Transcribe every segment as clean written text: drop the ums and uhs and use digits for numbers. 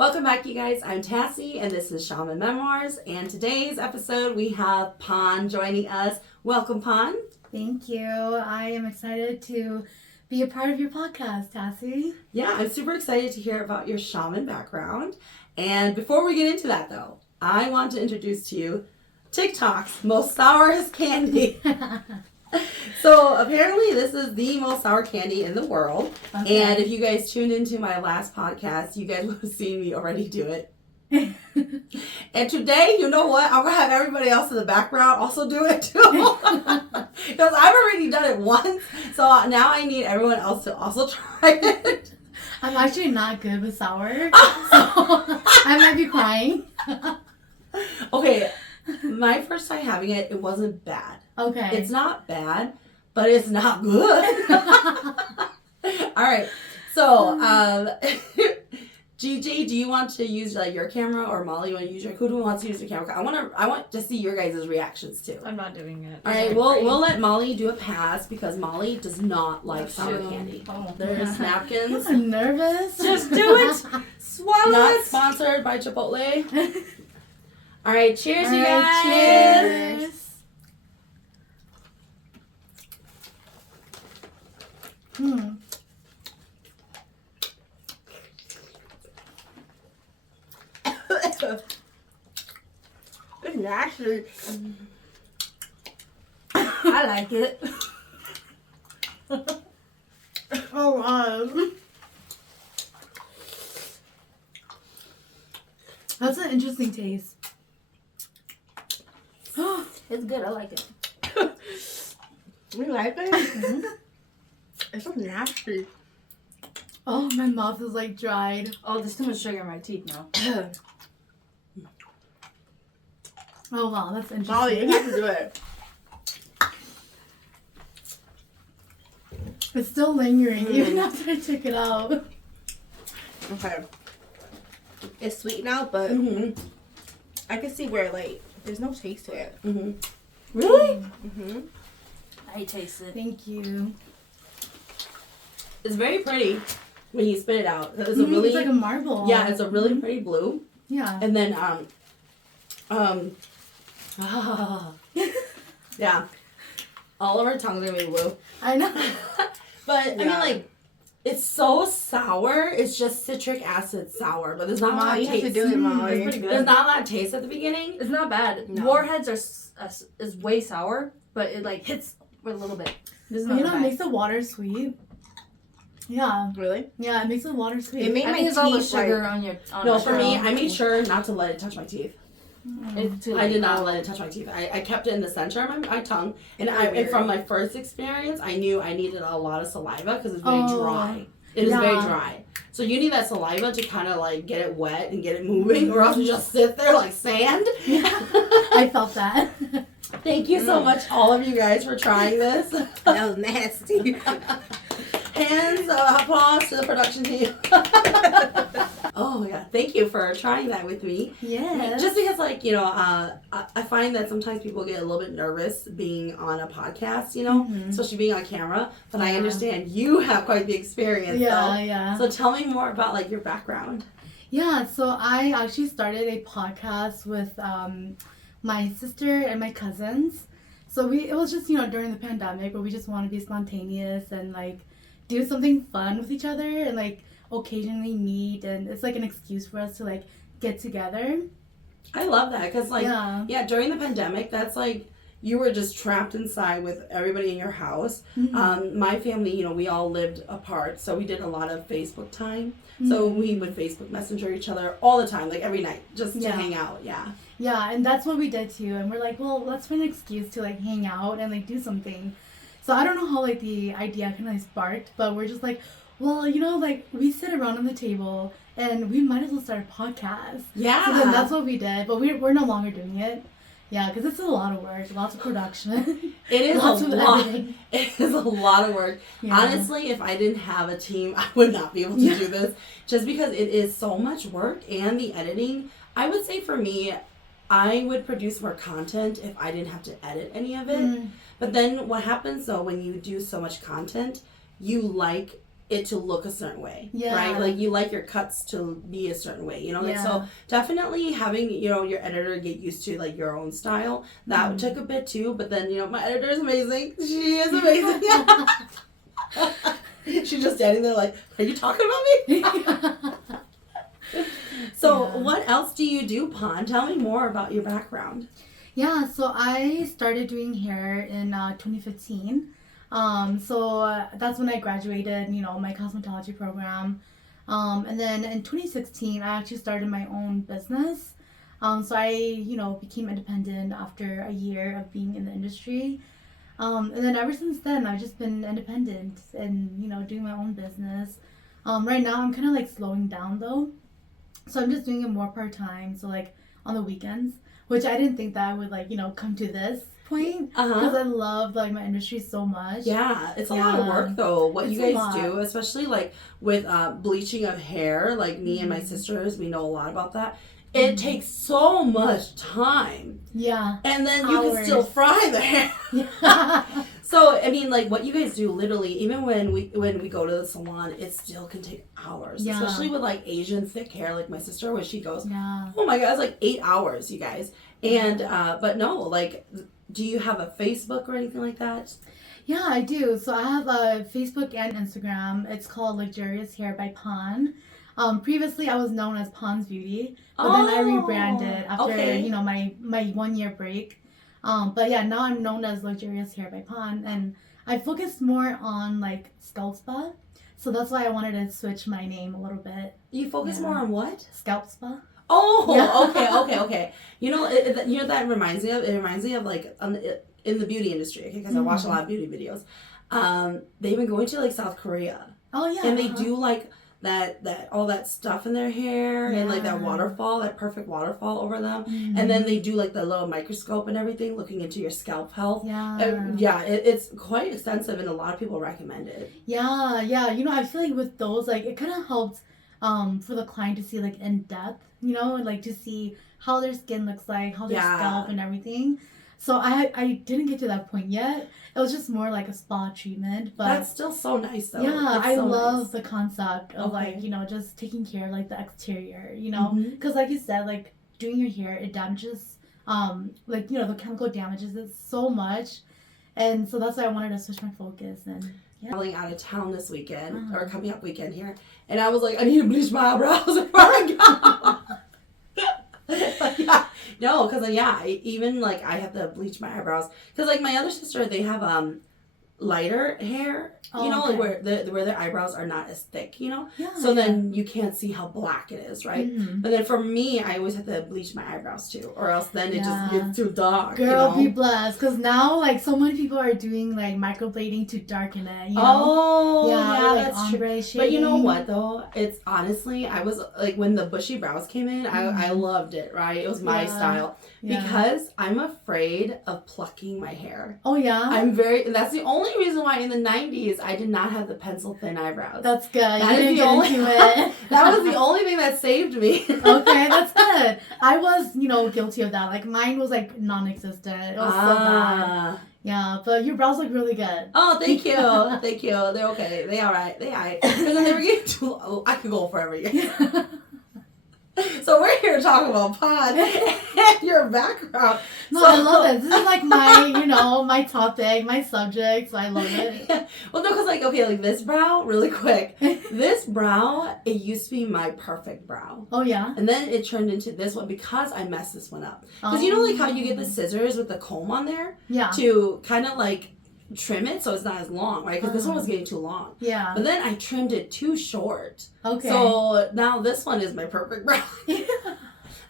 Welcome back, you guys. I'm Tassie, and this is Shaman Memoirs. And today's episode, we have Pahn joining us. Welcome, Pahn. Thank you. I am excited to be a part of your podcast, Tassie. Yeah, I'm super excited to hear about your shaman background. And before we get into that, though, I want to introduce to you TikTok's most sourest candy. So apparently this is the most sour candy in the world. Okay. And if you guys tuned into my last podcast, you guys would have seen me already do it. And today, you know what? I'm going to have everybody else in the background also do it too. Because I've already done it once. So now I need everyone else to also try it. I'm actually not good with sour. So I might be crying. Okay. My first time having it, it wasn't bad. Okay. It's not bad, but it's not good. All right. So, Gigi, do you want to use like your camera, or Molly, you want to use your? Who wants to use the camera? I want to see your guys' reactions too. I'm not doing it. All right. We'll let Molly do a pass because Molly does not like sour candy. Oh. There's napkins. I'm nervous. Just do it. Swallow Not it. sponsored by Chipotle. All right. Cheers, All you right, guys. cheers. It's nasty. I like it. Oh, wow. That's an interesting taste. It's good. I like it. You like it? Mm-hmm. It's so nasty. Oh, my mouth is like dried. Oh, there's too much sugar in my teeth now. Oh, wow, that's interesting. Molly, you have to do it. It's still lingering even after I took it out. Okay. It's sweet now, but I can see where, like, there's no taste to it. Really? I taste it. Thank you. It's very pretty when you spit it out. It's a really, it's like a marble. yeah, it's a really pretty blue. Yeah. And then yeah, all of our tongues are gonna be blue. I know. But I mean, like, it's so sour. It's just citric acid sour, but there's not a lot Molly, of you have to taste. do it, Molly. It's pretty good. There's not a lot of taste at the beginning. It's not bad. No. Warheads is way sour, but it like hits with a little bit. This is not You know, it bad. makes the water sweet. Yeah. Really? Yeah, it makes the water sweet. It made I my think it's all the teeth, sugar like, on your. On No, your for me, tongue. I made sure not to let it touch my teeth. It's too I late. did not let it touch my teeth. I kept it in the center of my tongue, and Weird. from my first experience, I knew I needed a lot of saliva because it's very Oh, dry. It is very dry. So you need that saliva to kind of like get it wet and get it moving, or else you just sit there like sand. I felt that. Thank you so much, all of you guys, for trying this. That was nasty. Hands, applause to the production team. Oh yeah, thank you for trying that with me. Yeah. Just because, like, you know, I find that sometimes people get a little bit nervous being on a podcast, you know, especially being on camera. But I understand you have quite the experience. Yeah, so. yeah. So tell me more about like your background. Yeah, so I actually started a podcast with my sister and my cousins. So it was just, you know, during the pandemic, but we just want to be spontaneous and like do something fun with each other and like occasionally meet, and it's like an excuse for us to like get together. I love that because like yeah, during the pandemic, that's like you were just trapped inside with everybody in your house. My family, you know, we all lived apart, so we did a lot of Facebook time. So we would Facebook Messenger each other all the time, like every night, just to hang out. Yeah, and that's what we did too. And we're like, well, let's find an excuse to like hang out and like do something. So I don't know how like the idea kind of sparked, but we're just like, well, you know, like we sit around on the table and we might as well start a podcast. Yeah. So then that's what we did, but we're no longer doing it. Yeah, because it's a lot of work, lots of production. It is Lots a of lot. editing. It is a lot of work. Yeah. Honestly, if I didn't have a team, I would not be able to do this. Just because it is so much work, and the editing. I would say for me, I would produce more content if I didn't have to edit any of it. But then what happens though when you do so much content, you like it to look a certain way, Yeah. right? Like you like your cuts to be a certain way, you know. Like Yeah. so, definitely having your editor get used to like your own style that took a bit too. But then my editor is amazing. She is amazing. She's just standing there like, are you talking about me? So what else do you do, Pahn? Tell me more about your background. Yeah, so I started doing hair in 2015. That's when I graduated, my cosmetology program. And then in 2016, I actually started my own business. So I, became independent after a year of being in the industry. And then ever since then, I've just been independent and, doing my own business. Right now, I'm kind of like slowing down though. So I'm just doing it more part-time. So like on the weekends, which I didn't think that I would like, come to this point because I love like my industry so much. Yeah, it's a lot of work though. What It's you a guys lot. do, especially like with bleaching of hair, like me and my sisters, we know a lot about that. It takes so much time. Yeah. And then you can still Hours. fry the hair. Yeah. So I mean, like what you guys do, literally, even when we go to the salon, it still can take hours. Yeah. Especially with like Asian thick hair, like my sister, where she goes, Yeah. oh my god, it's like 8 hours, you guys. And but no, like, do you have a Facebook or anything like that? Yeah, I do. So I have a Facebook and Instagram. It's called Luxurious Hair by Pahn. Previously, I was known as Pahn's Beauty, but then I rebranded after my 1 year break. But yeah, now I'm known as Luxurious Hair by Pahn, and I focus more on like scalp spa. So that's why I wanted to switch my name a little bit. You focus more on what? Scalp spa. Oh, Yeah. okay. That reminds me of. It reminds me of like in the beauty industry, okay? Because I watch a lot of beauty videos. They've been going to like South Korea. Oh yeah. And they do like that all that stuff in their hair and like that Yeah. waterfall, that perfect waterfall over them. Mhm. And then they do like the little microscope and everything, looking into your scalp health. Yeah. It's quite extensive, and a lot of people recommend it. Yeah. I feel like with those, like, it kind of helps for the client to see, like, in depth, like to see how their skin looks like, how their scalp and everything. So I didn't get to that point yet. It was just more like a spa treatment. But That's still so nice, though. yeah, It's I so love nice. the concept of, Okay. like, just taking care of, like, the exterior, Mhm. Because, like you said, like, doing your hair, it damages, the chemical damages it so much. And so that's why I wanted to switch my focus. And yeah. Traveling out of town this weekend, or Uh-huh. coming up weekend here, and I was like, I need to bleach my eyebrows before I go. Yeah, no, because even like I have to bleach my eyebrows because like my other sister, they have lighter hair, like where their eyebrows are not as thick, Yeah, so then you can't see how black it is, right? Mhm. But then for me, I always have to bleach my eyebrows too, or else then it just Yeah. gets too dark. Girl, be blessed, because now like so many people are doing like microblading to darken it. Oh, yeah, like that's true. ombre shading. But you know what though? It's honestly, I was like when the bushy brows came in, I loved it, right? It was my Yeah. style because I'm afraid of plucking my hair. Oh yeah. That's the only reason why in the 90s I did not have the pencil thin eyebrows. That's good. That You is didn't the get only- into it. That was the only thing that saved me. Okay, that's good. I was, guilty of that. Like mine was like non-existent. It was so bad. Yeah, but your brows look really good. Oh, thank you. Thank you. They're okay. They all right. They all right. Because then they were getting too low. I could go forever. Yeah. So we're here to talk about Pahn and your background. No, So- I love it. This is like my, my topic, my subject, so I love it. Yeah. Well, no, because like this brow, really quick. This brow, it used to be my perfect brow. Oh yeah? And then it turned into this one because I messed this one up. Because you know like how you get the scissors with the comb on there? Yeah. To kind of like trim it so it's not as long, right? Because this one was getting too long. Yeah. But then I trimmed it too short. Okay. So now this one is my perfect brow.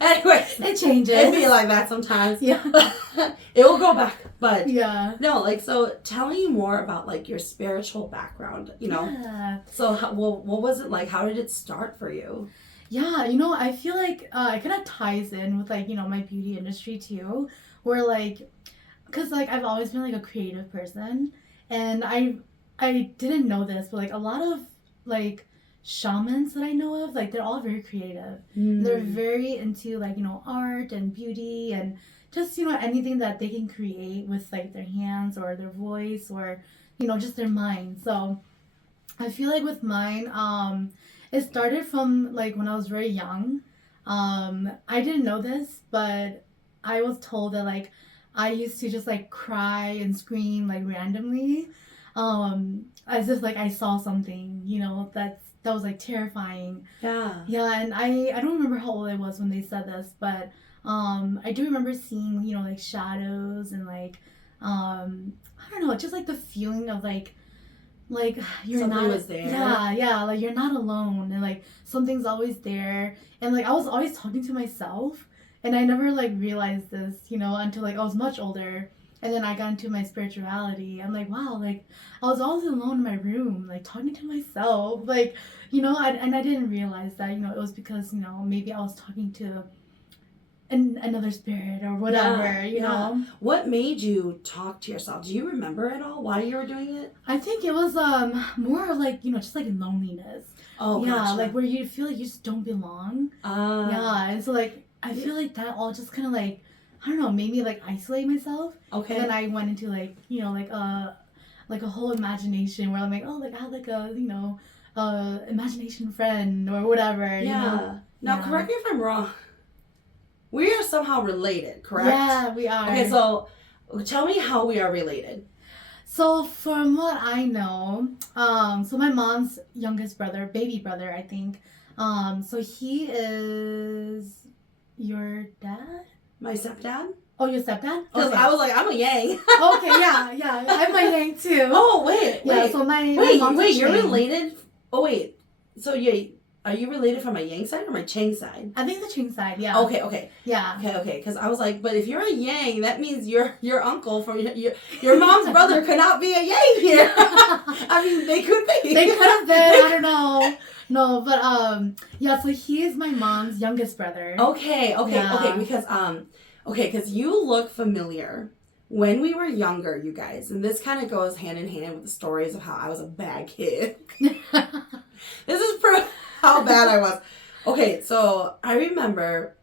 Anyway, it changes. it'd be like that sometimes. Yeah. It will go back. But Yeah. no, like, so tell me more about like your spiritual background, Yeah. So what was it like? How did it start for you? Yeah, I feel like it kind of ties in with like, my beauty industry too, where like, because like I've always been like a creative person, and I didn't know this, but like a lot of like shamans that I know of, like they're all very creative. They're very into like, art and beauty and just, anything that they can create with like their hands or their voice or, just their mind. So I feel like with mine, it started from like when I was very young. I didn't know this, but I was told that like I used to just like cry and scream like randomly, as if like I saw something, you know, that was like terrifying. Yeah. Yeah, and I don't remember how old I was when they said this, but I do remember seeing, you know, like shadows and like I don't know, just like the feeling of like you're Something not was there. yeah, like you're not alone and like something's always there. And like I was always talking to myself and I never like realized this, you know, until like I was much older. And then I got into my spirituality. I'm like, wow, like I was always alone in my room, like talking to myself, like, you know, and I didn't realize that, you know, it was because, you know, maybe I was talking to another spirit or whatever, you know. What made you talk to yourself? Do you remember at all why you were doing it? I think it was more of like, you know, just like loneliness. Oh, yeah, gotcha. like where you feel like you just don't belong. Yeah, and so like I feel like that all just kind of like, I don't know, made me like isolate myself. Okay. And then I went into like, you know, like a whole imagination where I'm like, oh, like I have like a, you know, imagination friend or whatever. Yeah. You know? Now, Yeah. correct me if I'm wrong. We are somehow related, correct? Yeah, we are. Okay, so tell me how we are related. So from what I know, so my mom's youngest brother, baby brother, I think. So he is your dad? My stepdad? Oh, your stepdad? Because Okay. I was like, I'm a Yang. Okay, yeah. I'm my Yang too. Oh, wait. Yeah, so my mom's a you're Chang. related? Oh, wait. So are you related from my Yang side or my Chang side? I think the Ching side, yeah. Okay. Yeah. Okay. Because I was like, but if you're a Yang, that means your uncle from your mom's brother could not be a Yang here. I mean, they could be. They could have been, I don't know. No, but yeah, so he is my mom's youngest brother. Okay, Yeah. because you look familiar. When we were younger, you guys, and this kind of goes hand in hand with the stories of how I was a bad kid. This is proof how bad I was. Okay, so I remember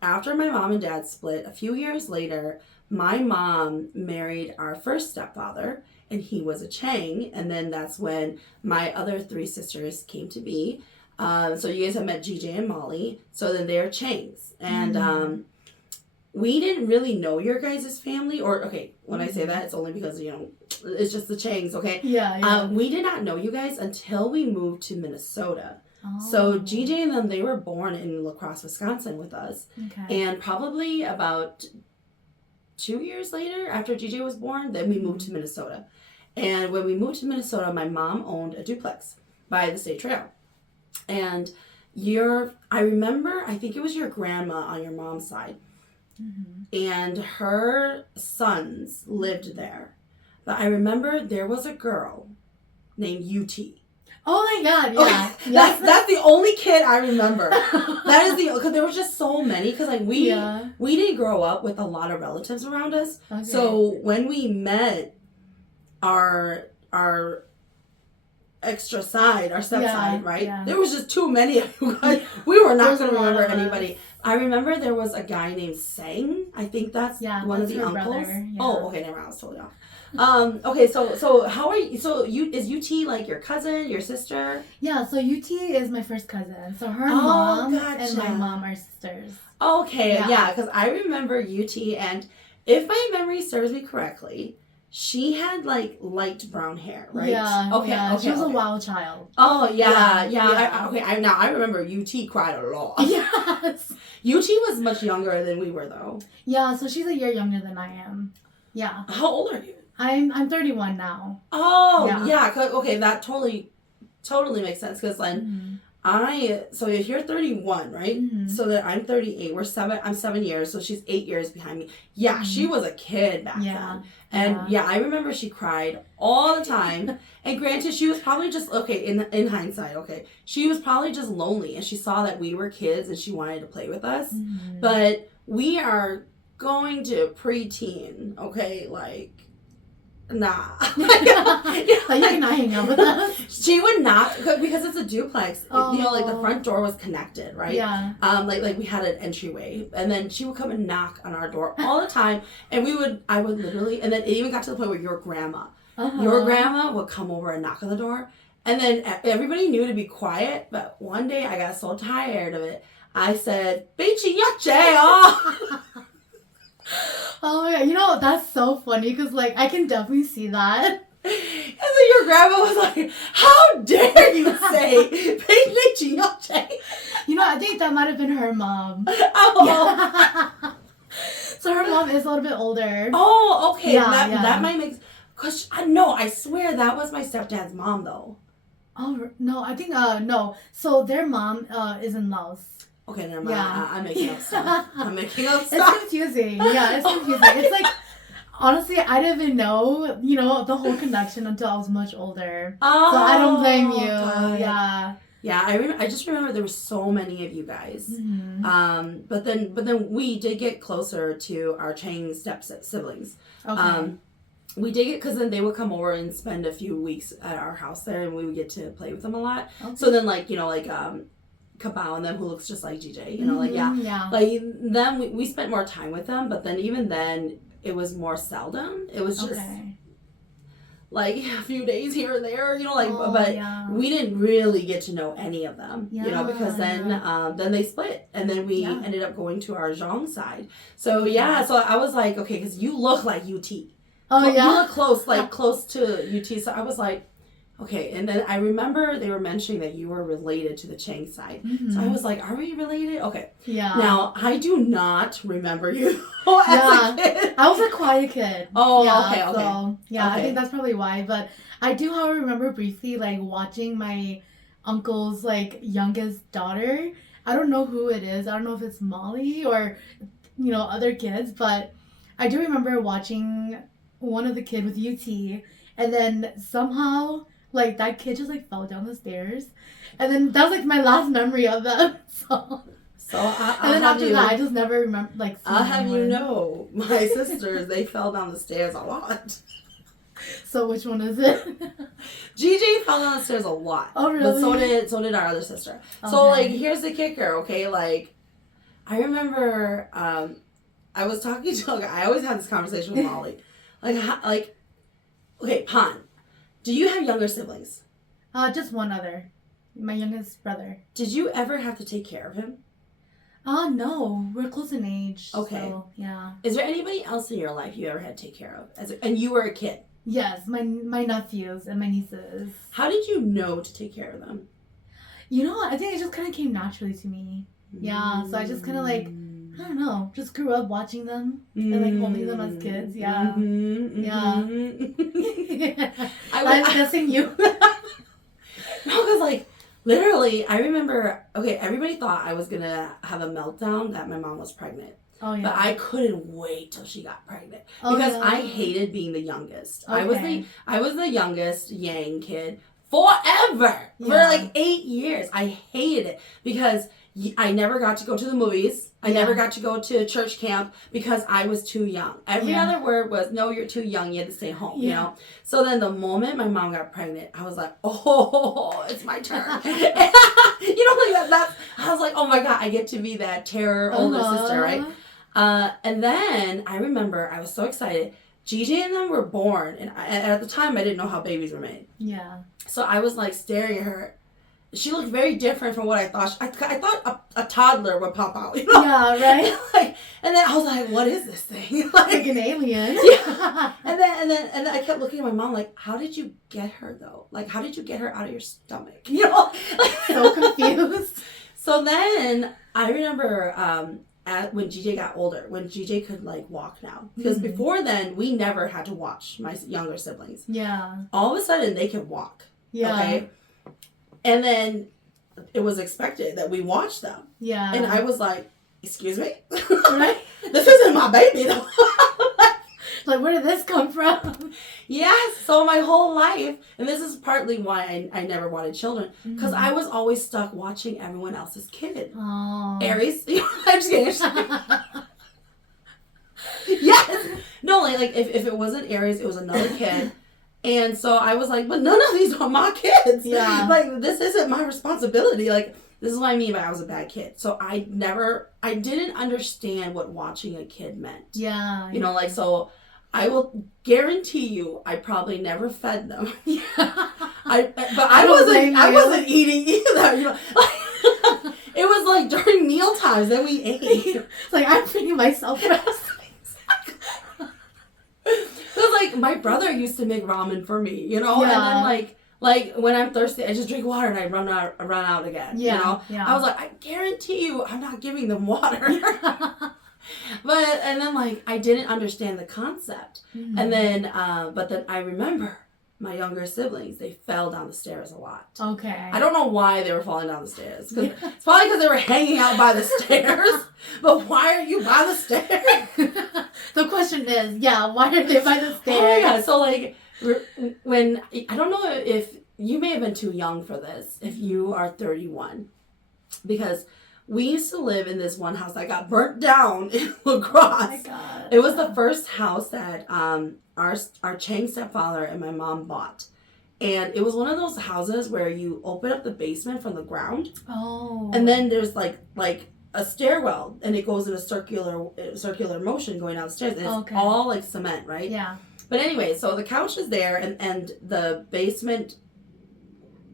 after my mom and dad split, a few years later, my mom married our first stepfather, and he was a Chang, and then that's when my other three sisters came to be. So you guys have met GJ and Molly, so then they're Changs. And we didn't really know your guys' family, or, okay, when I say that, it's only because, you know, it's just the Changs, okay? Yeah. We did not know you guys until we moved to Minnesota. Oh. So GJ and them, they were born in La Crosse, Wisconsin with us. Okay. And probably about 2 years later, after GJ was born, then we moved to Minnesota. And when we moved to Minnesota, my mom owned a duplex by the state trail. And I remember, I think it was your grandma on your mom's side. Mm-hmm. And her sons lived there. But I remember there was a girl named UT. Oh my God, yeah. Okay. That's the only kid I remember. That is because there was just so many. Because like we didn't grow up with a lot of relatives around us. Okay. So when we met our extra side, our step side, right? Yeah. There was just too many of you guys. We were not going to remember anybody. I remember there was a guy named Sang. I think that's one of the uncles. Yeah. Oh, okay, never mind. I was totally off. Okay, so how are you? So is UT like your cousin, your sister? Yeah, so UT is my first cousin. So her mom and my mom are sisters. Okay, yeah, because I remember UT, and if my memory serves me correctly, she had like light brown hair, right? Yeah. Okay. She was a wild child. Oh yeah. I remember UT cried a lot. Yes. UT was much younger than we were though. Yeah, so she's a year younger than I am. Yeah. How old are you? I'm 31 now. Oh yeah. Okay, that totally makes sense because like so if you're 31, right? Mm-hmm. So that I'm 38. I'm 7 years, so she's 8 years behind me. Yeah, she was a kid back then. And I remember she cried all the time. And granted, she was probably just in hindsight, she was probably just lonely and she saw that we were kids and she wanted to play with us. Mm-hmm. But we are going to preteen, like nah. Like you cannot hang out with us. She would not, because it's a duplex. You know, like the front door was connected, right? Yeah. Like we had an entryway, and then she would come and knock on our door all the time, and I would literally, and then it even got to the point where your grandma would come over and knock on the door, And then everybody knew to be quiet, but one day I got so tired of it. I said, "Beachy yache, oh." Oh my god, you know, that's so funny because, like, I can definitely see that. And then your grandma was like, "How dare you say "Beachy yache"?" You know, I think that might have been her mom. Oh. Yeah. So her mom is a little bit older. Oh, okay. Yeah, That might make... Cause no, I swear that was my stepdad's mom, though. Oh, no, I think, no. So their mom is in Laos. Okay, never mind. Yeah. I'm making up stuff. I'm making up It's stuff. confusing. Yeah, it's confusing. It's like, honestly, I didn't even know, you know, the whole connection until I was much older. Oh, So I don't blame you. God. Yeah. Yeah, I just remember there were so many of you guys. Mm-hmm. But then we did get closer to our Chang step siblings. Okay. We did it because then they would come over and spend a few weeks at our house there, and we would get to play with them a lot. Okay. So then, like, you know, like Kabao and them, who looks just like GJ, you know, like, yeah. Like, then we spent more time with them, but then even then, it was more seldom. It was just, like, a few days here and there, you know, like, but we didn't really get to know any of them, you know, because then they split, and then we ended up going to our Zhang side. So, so I was like, okay, because you look like UT. Oh, You look close, like, close to UT, so I was like, okay, and then I remember they were mentioning that you were related to the Chang side. Mm-hmm. So I was like, are we related? Okay. Yeah. Now, I do not remember you as a kid. I was a quiet kid. Oh, yeah, okay. So, yeah, okay. I think that's probably why. But I do, however, remember briefly, like, watching my uncle's, like, youngest daughter. I don't know who it is. I don't know if it's Molly or, you know, other kids. But I do remember watching one of the kids with UT. And then somehow... like, that kid just, like, fell down the stairs. And then that was, like, my last memory of them. So and then after that, I just never remember, like, I'll have you know, my sisters, they fell down the stairs a lot. So which one is it? Gigi fell down the stairs a lot. Oh, really? But so did our other sister. Okay. So, like, here's the kicker, okay? Like, I remember, I was talking to, like, I always have this conversation with Molly. Okay, Pahn. Do you have younger siblings? Just one other. My youngest brother. Did you ever have to take care of him? No. We're close in age. Okay. So, yeah. Is there anybody else in your life you ever had to take care of? And you were a kid? Yes. My nephews and my nieces. How did you know to take care of them? You know what? I think it just kind of came naturally to me. Yeah. So I just kind of, like, I don't know, just grew up watching them and, like, holding them as kids. Yeah. Yeah. I'm guessing you. No, because, like, literally, I remember, okay, everybody thought I was going to have a meltdown that my mom was pregnant. Oh, yeah. But I couldn't wait till she got pregnant. Because I hated being the youngest. Okay. I was the youngest Yang kid forever. For, like, 8 years. I hated it. Because I never got to go to the movies. I never got to go to church camp because I was too young. Every other word was, no, you're too young. You had to stay home, you know? So then the moment my mom got pregnant, I was like, oh, it's my turn. You know, like that. I was like, oh my God, I get to be that terror older sister, right? And then I remember I was so excited. Gigi and them were born. And at the time, I didn't know how babies were made. Yeah. So I was like staring at her. She looked very different from what I thought. I thought a toddler would pop out. You know? Yeah, right. Like, and then I was like, "What is this thing?" Like an alien. Yeah. And then I kept looking at my mom like, "How did you get her though? Like, how did you get her out of your stomach?" You know, So confused. So then I remember when GJ got older, when GJ could, like, walk now, because before then we never had to watch my younger siblings. Yeah. All of a sudden they could walk. Yeah. Okay. And then it was expected that we watch them. Yeah. And I was like, excuse me? Right? This isn't my baby, though. Like, where did this come from? Yes. So my whole life, and this is partly why I never wanted children, because I was always stuck watching everyone else's kid. Oh. Aries. I'm just kidding. Yes. No, like if it wasn't Aries, it was another kid. And so I was like, but none of these are my kids. Yeah. Like, this isn't my responsibility. Like, this is what I mean by I was a bad kid. So I didn't understand what watching a kid meant. Yeah. You know, like, so I will guarantee you I probably never fed them. Yeah. I wasn't eating either. You know, it was like during meal times that we ate. It's like I'm feeding myself first. Because like my brother used to make ramen for me, you know, and then like when I'm thirsty, I just drink water and I run out again. Yeah, you know, I was like, I guarantee you, I'm not giving them water. And then like I didn't understand the concept, and then but then I remember my younger siblings, they fell down the stairs a lot. Okay. I don't know why they were falling down the stairs. It's probably because they were hanging out by the stairs. But why are you by the stairs? The question is, why are they by the stairs? Oh my God. So like when I don't know if you may have been too young for this if you are 31, because we used to live in this one house that got burnt down in La Crosse. Oh my God. It was the first house that our Chang stepfather and my mom bought. And it was one of those houses where you open up the basement from the ground. Oh. And then there's like a stairwell, and it goes in a circular motion going downstairs. And it's all like cement, right? Yeah. But anyway, so the couch is there, and the basement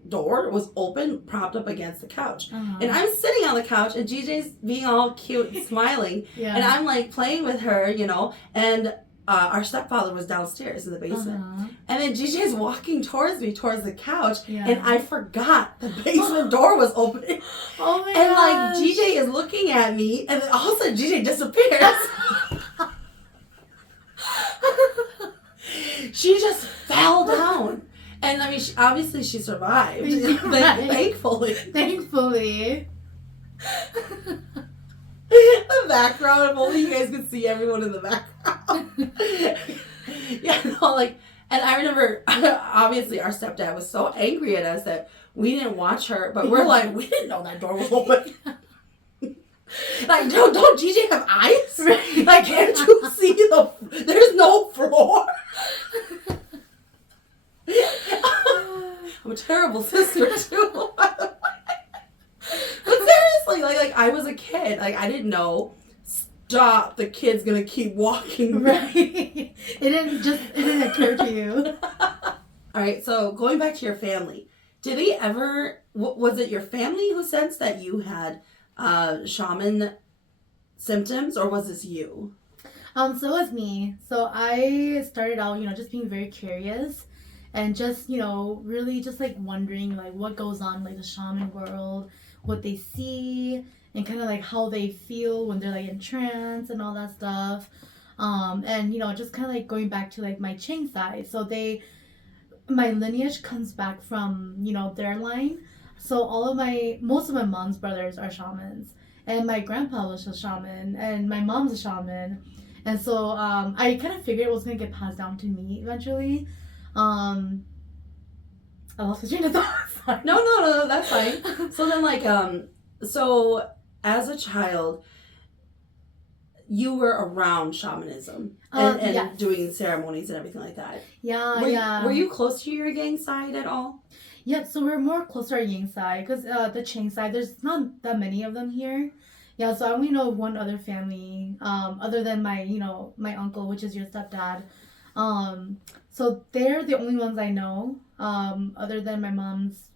door was open, propped up against the couch. And I'm sitting on the couch, and GJ's being all cute and smiling. And I'm like playing with her, you know, and our stepfather was downstairs in the basement. And then GJ's walking towards me, towards the couch, and I forgot the basement door was open. Oh my And gosh. like GJ is looking at me, and then all of a sudden GJ disappears. She just fell down. And I mean, obviously she survived. Thankfully. Thankfully. The background, if only you guys could see everyone in the background. And I remember, obviously our stepdad was so angry at us that we didn't watch her, but we're like, we didn't know that door was open. Like, don't GJ have eyes? Right. Like, can't you see there's no floor? I'm a terrible sister too, by the way. But seriously, like I was a kid. Like I didn't know. Stop! The kid's gonna keep walking. Right. It didn't occur to you. All right. So going back to your family, did they ever? Was it your family who sensed that you had shaman symptoms, or was this you? So it was me. So I started out, just being very curious. And just, really just like wondering like what goes on like the shaman world, what they see, and kind of like how they feel when they're like in trance and all that stuff. And just kind of like going back to like my Chang side. So my lineage comes back from, their line. So most of my mom's brothers are shamans. And my grandpa was a shaman, and my mom's a shaman. And so I kind of figured it was going to get passed down to me eventually. I lost my train of thought. No, that's fine. So then, like, so as a child, you were around shamanism and yes. doing ceremonies and everything like that. Yeah, Were you close to your Yang side at all? Yeah, so we're more close to our Yang side because the Chang side, there's not that many of them here. Yeah, so I only know one other family, other than my uncle, which is your stepdad. So they're the only ones I know, other than my mom's,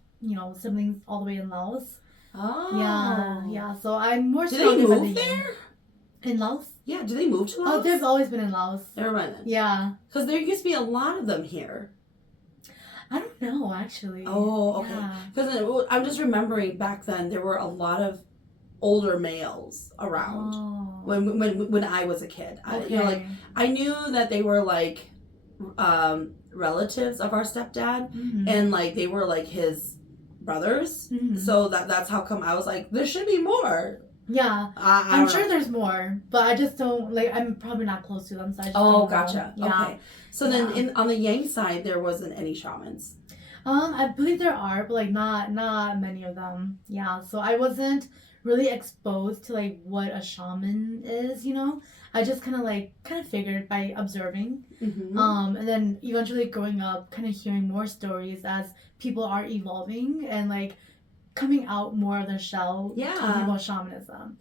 siblings all the way in Laos. Oh. Yeah. So I'm more. Did they move there? In Laos? Yeah. Did they move to Laos? Oh, they've always been in Laos. Never mind then. Yeah. Because there used to be a lot of them here. I don't know actually. Oh, okay. Because I'm just remembering back then there were a lot of older males around when I was a kid. Okay. I knew that they were like relatives of our stepdad, and like they were like his brothers. So that's how come I was like, there should be more. Yeah, I'm sure there's more, but I just don't like. I'm probably not close to them, so I just don't gotcha. know. Yeah. Okay. So then on the Yang side, there wasn't any shamans. I believe there are, but like not many of them. Yeah, so I wasn't really exposed to like what a shaman is. I just kind of figured by observing, and then eventually growing up, kind of hearing more stories as people are evolving and like coming out more of their shell, talking about shamanism.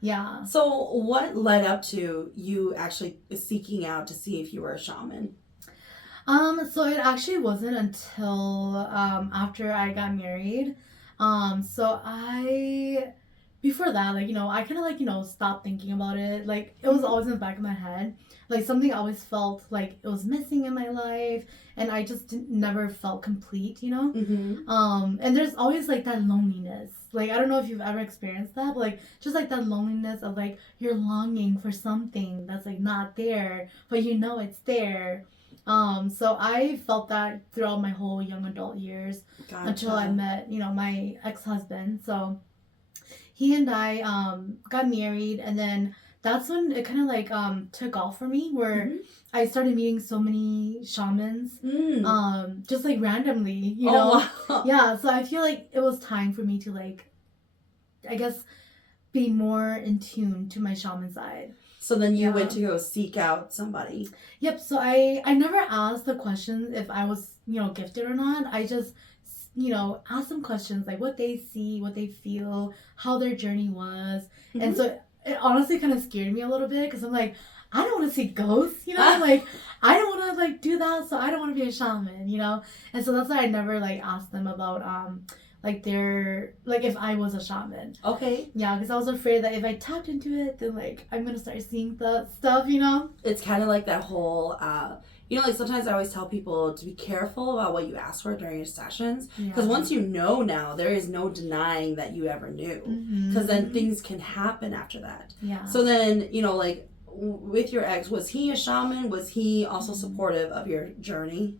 Yeah. So what led up to you actually seeking out to see if you were a shaman? So it actually wasn't until after I got married. So before that, like, I kind of like, stopped thinking about it. Like, it was always in the back of my head. Like, something I always felt like it was missing in my life, and I just never felt complete, And there's always like that loneliness. Like, I don't know if you've ever experienced that, but like just like that loneliness of like you're longing for something that's like not there, but it's there. So I felt that throughout my whole young adult years. Gotcha. Until I met, my ex-husband. So he and I got married, and then that's when it kind of like took off for me, where I started meeting so many shamans, just like randomly, Wow. Yeah, so I feel like it was time for me to like, I guess, be more in tune to my shaman side. So then you went to go seek out somebody. Yep. So I never asked the question if I was, gifted or not. I just, asked them questions like what they see, what they feel, how their journey was. And so it honestly kind of scared me a little bit, because I'm like, I don't want to see ghosts, like I don't want to like do that. So I don't want to be a shaman, And so that's why I never like asked them about like if I was a shaman. Okay. Yeah, because I was afraid that if I tapped into it, then like I'm gonna start seeing the stuff, It's kind of like that whole like sometimes I always tell people to be careful about what you ask for during your sessions, because once you know now, there is no denying that you ever knew, because then things can happen after that. Yeah. So then like with your ex, was he a shaman? Was he also supportive of your journey?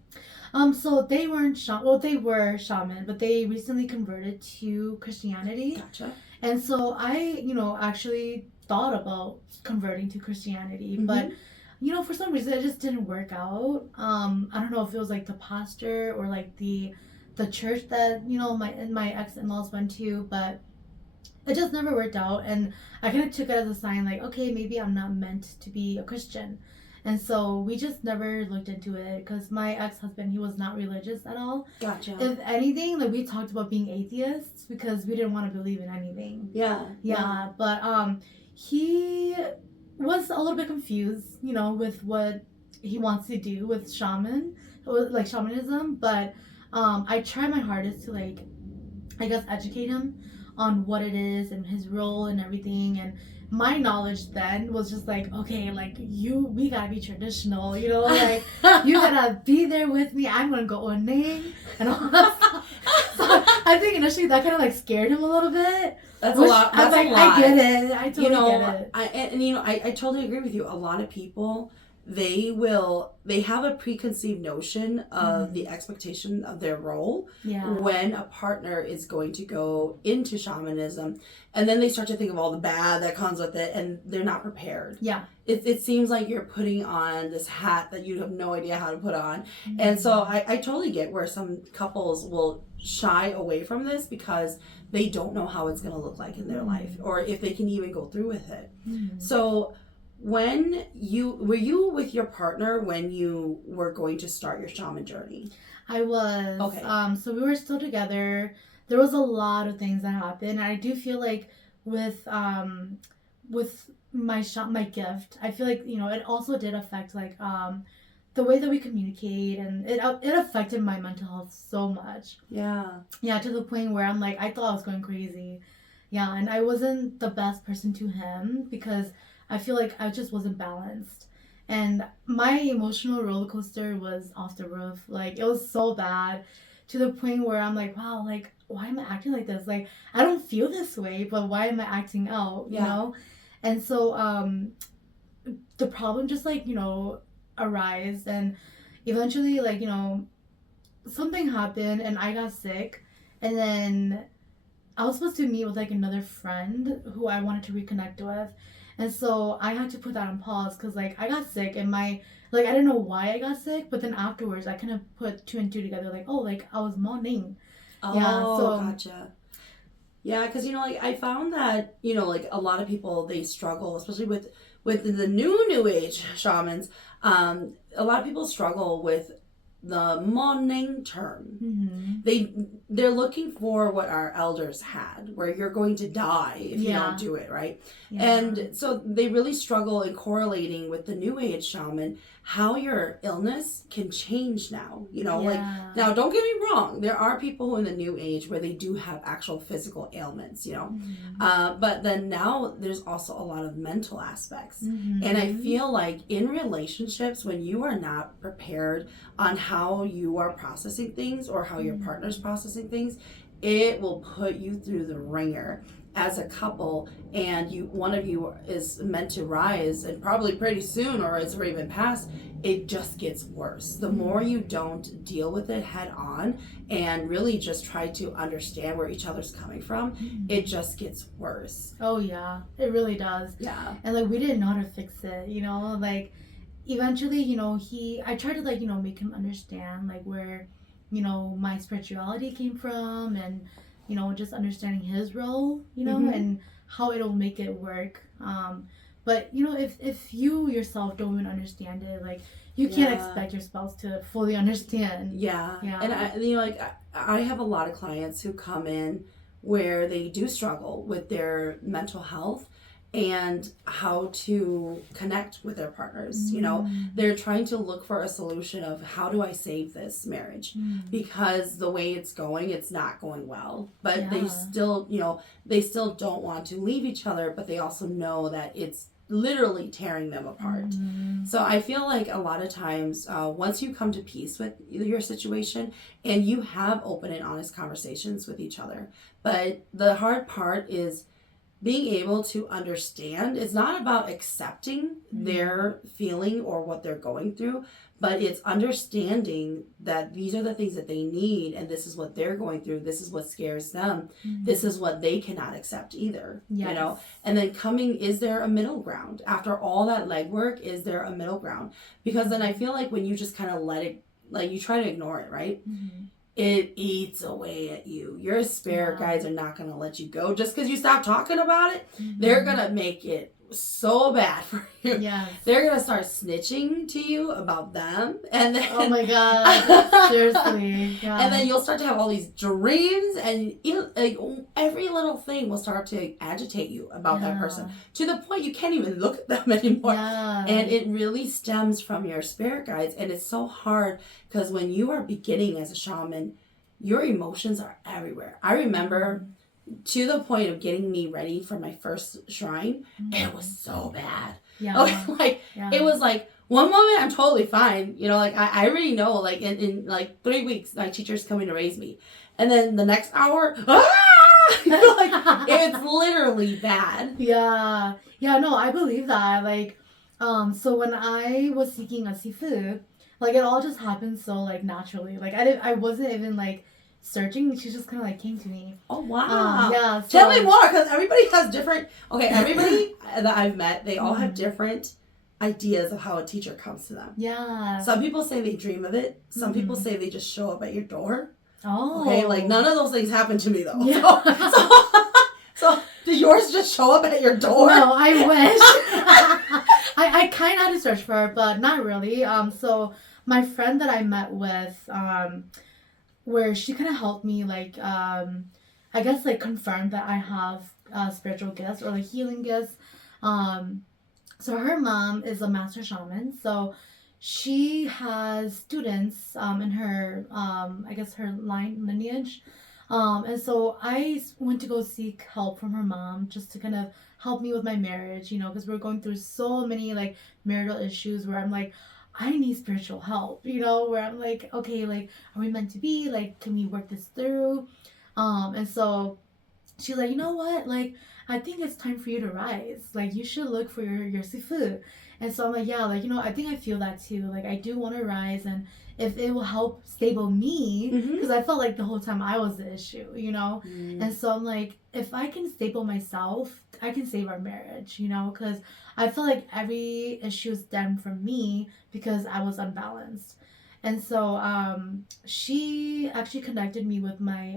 So they weren't they were shaman, but they recently converted to Christianity. Gotcha. And so I, actually thought about converting to Christianity, but for some reason it just didn't work out. I don't know if it was like the pastor or like the church that, my ex-in-laws went to, but it just never worked out. And I kind of took it as a sign like, okay, maybe I'm not meant to be a Christian. And so we just never looked into it, because my ex-husband, he was not religious at all. Gotcha. If anything, like we talked about being atheists, because we didn't want to believe in anything. Yeah. But he was a little bit confused, with what he wants to do with shamanism. But I try my hardest to like, I guess, educate him on what it is and his role and everything. And my knowledge then was just like, okay, like we gotta be traditional, like you gotta be there with me. I'm gonna go Oneng and all that stuff. So I think initially that kind of like scared him a little bit. That's a lot. That's like, a lot. I get it. I totally get it. I totally agree with you. A lot of people, they have a preconceived notion of the expectation of their role when a partner is going to go into shamanism, and then they start to think of all the bad that comes with it, and they're not prepared. Yeah. It seems like you're putting on this hat that you have no idea how to put on. And so I totally get where some couples will shy away from this because they don't know how it's going to look like in their life, or if they can even go through with it. So were you with your partner when you were going to start your shaman journey? I was. Okay. So we were still together. There was a lot of things that happened. And I do feel like with my gift, I feel like, it also did affect like the way that we communicate, and it affected my mental health so much. Yeah, to the point where I'm like, I thought I was going crazy. Yeah, and I wasn't the best person to him, because I feel like I just wasn't balanced. And my emotional roller coaster was off the roof. Like, it was so bad, to the point where I'm like, wow, like, why am I acting like this? Like, I don't feel this way, but why am I acting out, you know? And so the problem just like, arise, and eventually, like, something happened and I got sick, and then I was supposed to meet with like another friend who I wanted to reconnect with, and so I had to put that on pause, because like I got sick, and I didn't know why I got sick, but then afterwards I kind of put 2 and 2 together, like, oh, like I was mourning. Gotcha. Yeah, because like I found that like a lot of people, they struggle, especially with the new age shamans. A lot of people struggle with the morning term. Mm-hmm. They're looking for what our elders had, where you're going to die if you don't do it, right? Yeah. And so they really struggle in correlating with the new age shaman how your illness can change now. You know, like, now don't get me wrong, there are people who in the new age where they do have actual physical ailments, you know. But then now there's also a lot of mental aspects. And I feel like in relationships, when you are not prepared on how you are processing things or how your partner's processing things, it will put you through the ringer as a couple, and one of you is meant to rise, and probably pretty soon, or it's already been past, it just gets worse. The more you don't deal with it head on and really just try to understand where each other's coming from, it just gets worse. Oh yeah, it really does. Yeah. And like we didn't know how to fix it, you know, like eventually, you know, I tried to like, you know, make him understand like where, you know, my spirituality came from, and you know, just understanding his role, you know, and how it'll make it work. But you know, if you yourself don't even understand it, like you can't expect your spouse to fully understand. Yeah. And I have a lot of clients who come in where they do struggle with their mental health and how to connect with their partners. You know, they're trying to look for a solution of how do I save this marriage, because the way it's going, it's not going well, but they still, you know, they still don't want to leave each other, but they also know that it's literally tearing them apart. So I feel like a lot of times once you come to peace with your situation and you have open and honest conversations with each other, but the hard part is being able to understand. It's not about accepting their feeling or what they're going through, but it's understanding that these are the things that they need, and this is what they're going through. This is what scares them. This is what they cannot accept either. You know, and then is there a middle ground? After all that legwork, is there a middle ground? Because then I feel like when you just kind of let it, like you try to ignore it, right? It eats away at you. Your spirit guides are not going to let you go just because you stop talking about it. They're going to make it so bad for you. They're going to start snitching to you about them. And then, oh my God, seriously. And then you'll start to have all these dreams, and like every little thing will start to agitate you about that person to the point you can't even look at them anymore. And it really stems from your spirit guides. And it's so hard because when you are beginning as a shaman, your emotions are everywhere. I remember to the point of getting me ready for my first shrine, it was so bad. It was like, one moment I'm totally fine. You know, like I already know, like in like 3 weeks, my teacher's coming to raise me. And then the next hour, you know, like it's literally bad. Yeah, no, I believe that. Like, so when I was seeking a sifu, like it all just happened so like naturally. Like I wasn't even like searching. She just kind of like came to me. Oh wow. Yeah. So, tell me more, because everybody has different. Okay, everybody that I've met, they all have different ideas of how a teacher comes to them. Yeah. Some people say they dream of it. Some people say they just show up at your door. Oh. Okay, like none of those things happen to me though. Yeah. So did yours just show up at your door? No, I wish. I kind of had to search for it, but not really. So my friend that I met with, where she kind of helped me, like, I guess, like, confirm that I have spiritual gifts or, like, healing gifts. So her mom is a master shaman. So she has students in her, I guess, her lineage. And so I went to go seek help from her mom just to kind of help me with my marriage, you know, because we're going through so many, like, marital issues where I'm like, I need spiritual help, you know, where I'm like, okay, like, are we meant to be? Like, can we work this through? And so she's like, you know what? Like, I think it's time for you to rise. Like, you should look for your sifu. And so I'm like, yeah, like, you know, I think I feel that too. Like, I do want to rise, and if it will help stable me, because I felt like the whole time I was the issue, you know? And so I'm like, if I can stable myself, I can save our marriage, you know? Because I feel like every issue stemmed from me because I was unbalanced. And so she actually connected me with my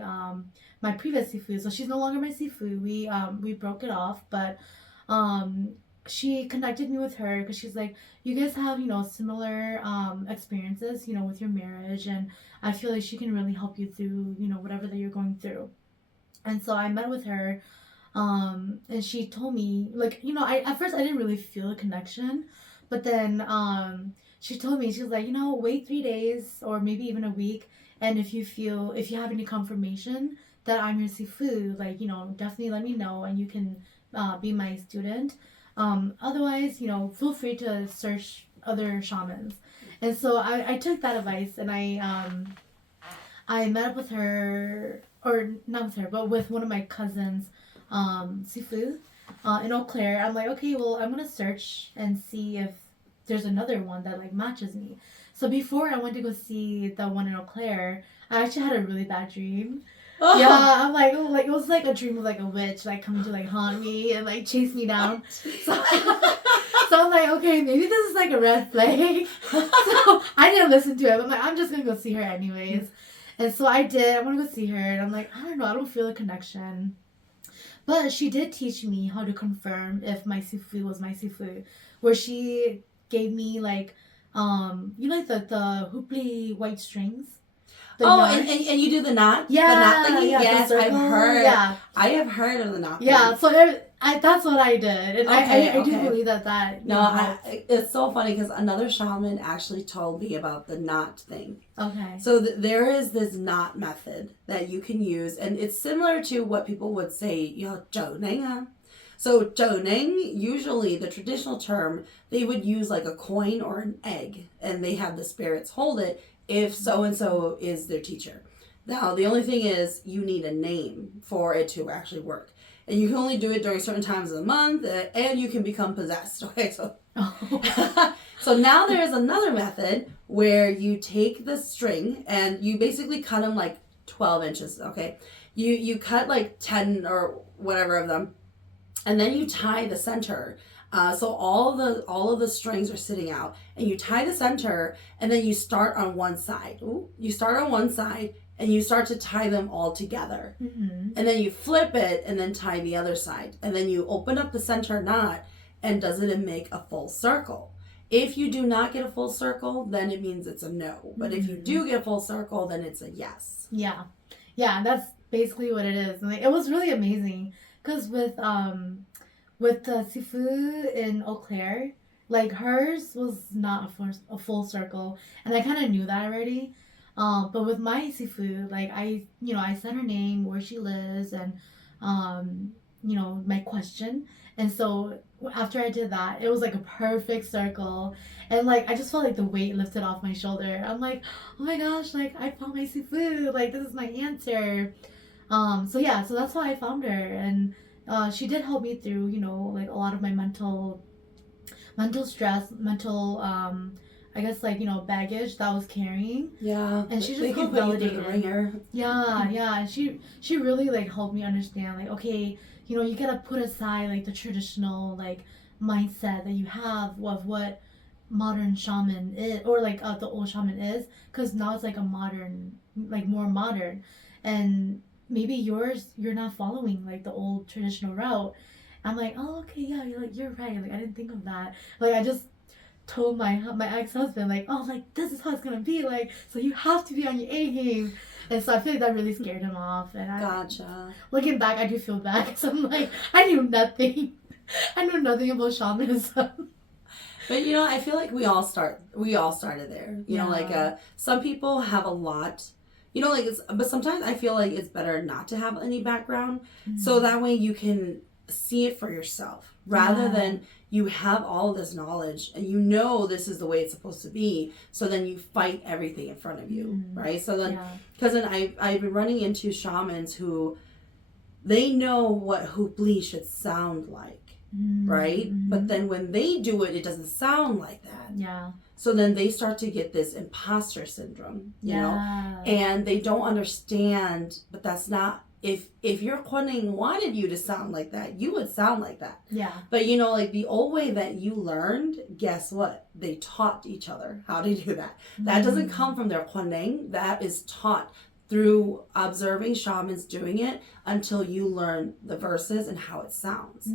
my previous sifu. So she's no longer my sifu. We broke it off, but she connected me with her because she's like, you guys have, you know, similar experiences, you know, with your marriage, and I feel like she can really help you through, you know, whatever that you're going through. And so I met with her, and she told me, like, you know, at first I didn't really feel a connection, but then she told me, she was like, you know, wait 3 days or maybe even a week, and if you have any confirmation that I'm your sifu, like, you know, definitely let me know and you can be my student. Otherwise, you know, feel free to search other shamans. And so I took that advice, and I met up with her, or not with her, but with one of my cousins, sifu, in Eau Claire. I'm like, okay, well, I'm gonna search and see if there's another one that like matches me. So before I went to go see the one in Eau Claire, I actually had a really bad dream. Oh. Yeah, I'm like, oh, like it was like a dream of like a witch like coming to like haunt me and like chase me down. So I'm like, okay, maybe this is like a red flag. So I didn't listen to it. I'm like, I'm just gonna go see her anyways. And so I did. I want to go see her, and I'm like, I don't know, I don't feel a connection. But she did teach me how to confirm if my sifu was my sifu, where she gave me like, you know, like the hooply white strings. And you do the knot? Yeah, the knot thingy? yeah, Yes, I've heard. Yeah. I have heard of the knot Yeah, thing. so that's what I did. And I do believe that. No, it's so funny because another shaman actually told me about the knot thing. Okay. So there is this knot method that you can use, and it's similar to what people would say, you know, 走宁啊. So 走宁, usually the traditional term, they would use like a coin or an egg, and they have the spirits hold it if so-and-so is their teacher. Now, the only thing is you need a name for it to actually work. And you can only do it during certain times of the month, and you can become possessed. Okay, so so now there is another method where you take the string and you basically cut them like 12 inches, okay? You cut like 10 or whatever of them, and then you tie the center. So all of the strings are sitting out, and you tie the center, and then you start on one side. Ooh, you start on one side, and you start to tie them all together. Mm-hmm. And then you flip it, and then tie the other side. And then you open up the center knot, and does it make a full circle. If you do not get a full circle, then it means it's a no. But if you do get a full circle, then it's a yes. Yeah. Yeah, that's basically what it is. And like, it was really amazing. Because with the sifu in Eau Claire, like hers was not a full circle, and I kind of knew that already. But with my sifu, like I said her name, where she lives, and you know, my question. And so after I did that, it was like a perfect circle, and like I just felt like the weight lifted off my shoulder. I'm like, oh my gosh, like I found my sifu, like this is my answer. So that's how I found her, and she did help me through, you know, like a lot of my mental stress, I guess, like, you know, baggage that I was carrying. Yeah. And she just they can helped put you validate through the it. ringer. Yeah. And she really like helped me understand, like, okay, you know, you gotta put aside like the traditional like mindset that you have of what modern shaman is, or like the old shaman is, because now it's like a modern, like more modern, and maybe you're not following like the old traditional route. I'm like, oh, okay, yeah, you're right. Like I didn't think of that. Like I just told my ex-husband, like, oh, like this is how it's gonna be, like, so you have to be on your A game. And so I feel like that really scared him off. And Gotcha. Looking back, I do feel bad because I'm like, I knew nothing. I knew nothing about shamanism. But you know, I feel like we all started there. You know, like some people have a lot. You know, like but sometimes I feel like it's better not to have any background, so that way you can see it for yourself rather than you have all of this knowledge and you know this is the way it's supposed to be. So then you fight everything in front of you, right? So then, because then I've been running into shamans who they know what hoopli should sound like, right? But then when they do it, it doesn't sound like that. Yeah. So then they start to get this imposter syndrome, you know, and they don't understand, but that's not, if your Kuning wanted you to sound like that, you would sound like that. Yeah. But you know, like the old way that you learned, guess what? They taught each other how to do that. That doesn't come from their Kuning, that is taught through observing shamans doing it until you learn the verses and how it sounds.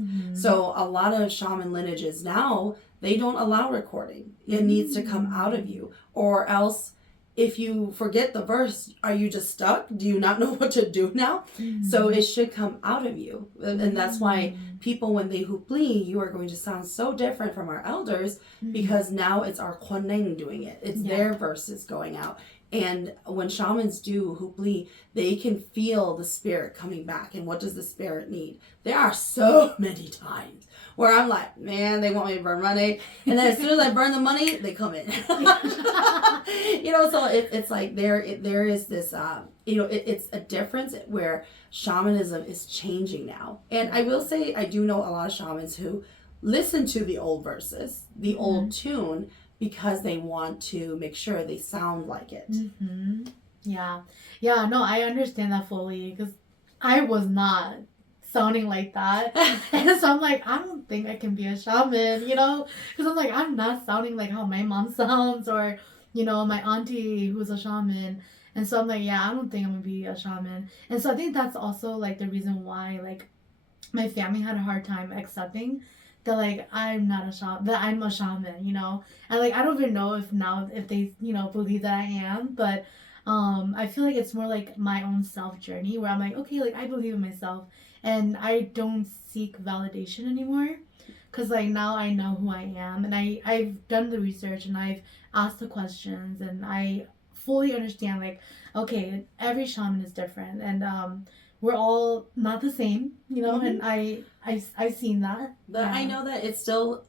So a lot of shaman lineages now, they don't allow recording. It needs to come out of you, or else if you forget the verse, are you just stuck? Do you not know what to do now? So it should come out of you. And that's why people, when they hupli, you are going to sound so different from our elders, because now it's our koneng doing it. It's their verses going out. And when shamans do hupli, they can feel the spirit coming back. And what does the spirit need? There are so many times where I'm like, man, they want me to burn money. And then as soon as I burn the money, they come in. You know, so it's like there is this, you know, it's a difference where shamanism is changing now. And I will say, I do know a lot of shamans who listen to the old verses, the old tune, because they want to make sure they sound like it. Yeah, no, I understand that fully, because I was not sounding like that. And so I'm like, I don't think I can be a shaman, you know, because I'm like, I'm not sounding like how my mom sounds, or, you know, my auntie who's a shaman. And so I'm like, yeah, I don't think I'm gonna be a shaman. And so I think that's also like the reason why, like, my family had a hard time accepting that, like, I'm not a shaman, that I'm a shaman, you know. And like, I don't even know if they, you know, believe that I am, but I feel like it's more like my own self journey, where I'm like, okay, like, I believe in myself, and I don't seek validation anymore, because like now I know who I am, and I've done the research, and I've asked the questions, and I fully understand, like, okay, every shaman is different, and we're all not the same, you know. And I've seen that. But I know that it still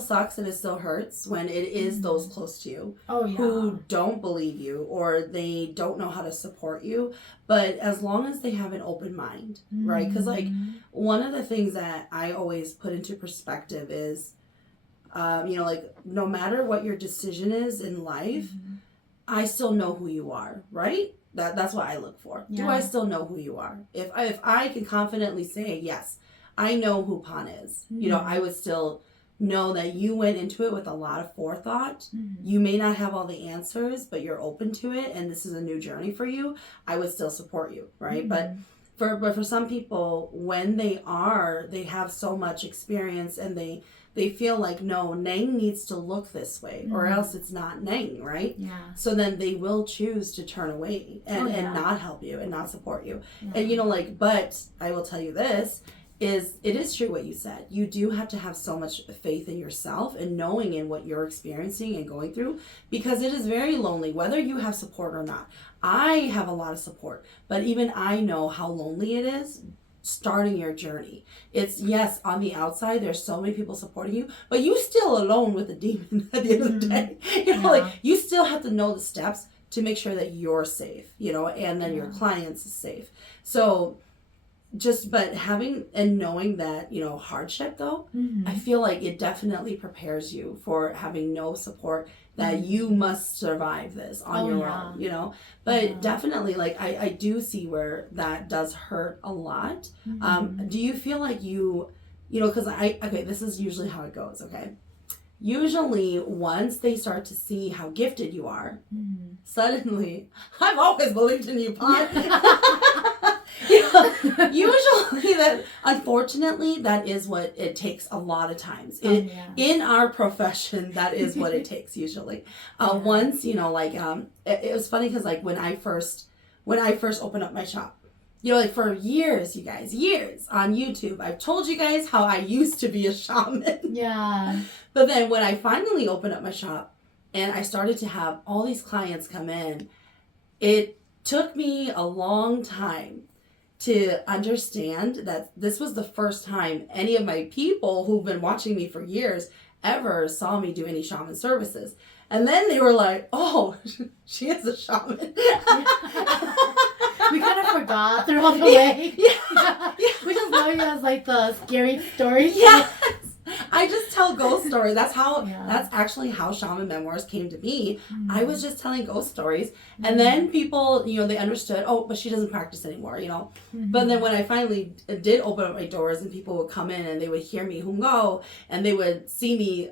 sucks and it still hurts when it is those close to you who don't believe you, or they don't know how to support you. But as long as they have an open mind, right? Because like one of the things that I always put into perspective is, you know, like, no matter what your decision is in life, I still know who you are, right? That's what I look for. Do I still know who you are? If I can confidently say, yes, I know who Pahn is, you know, I would still know that you went into it with a lot of forethought. You may not have all the answers, but you're open to it, and this is a new journey for you. I would still support you, right? But for some people, when they have so much experience, and they feel like, no, Neng needs to look this way, or else it's not Neng, right? So then they will choose to turn away and not help you and not support you. And, you know, like, but I will tell you this, it is true what you said. You do have to have so much faith in yourself and knowing in what you're experiencing and going through, because it is very lonely, whether you have support or not. I have a lot of support, but even I know how lonely it is starting your journey. It's, yes, on the outside there's so many people supporting you, but you still alone with the demon at the end of the day. You know, like, you still have to know the steps to make sure that you're safe, you know, and then your clients is safe. So but having and knowing that, you know, hardship though, I feel like it definitely prepares you for having no support, that you must survive this on your own, you know. But definitely, like, I do see where that does hurt a lot. Do you feel like you know, because this is usually how it goes, okay? Usually, once they start to see how gifted you are, suddenly, I've always believed in you, Pahn. You know, usually unfortunately, that is what it takes a lot of times. In our profession, that is what it takes usually. Once, you know, like, it was funny because, like, when I first opened up my shop, you know, like, for years on YouTube, I've told you guys how I used to be a shaman. But then when I finally opened up my shop and I started to have all these clients come in, it took me a long time to understand that this was the first time any of my people who've been watching me for years ever saw me do any shaman services. And then they were like, oh, she is a shaman. We kind of forgot throughout the way. We just know you as, like, the scary stories. Yes. I just tell ghost stories. That's how. Yeah. That's actually how Shaman Memoirs came to be. Mm. I was just telling ghost stories, and then people, they understood. Oh, but she doesn't practice anymore, But then when I finally did open up my doors, and people would come in and they would hear me hungo, and they would see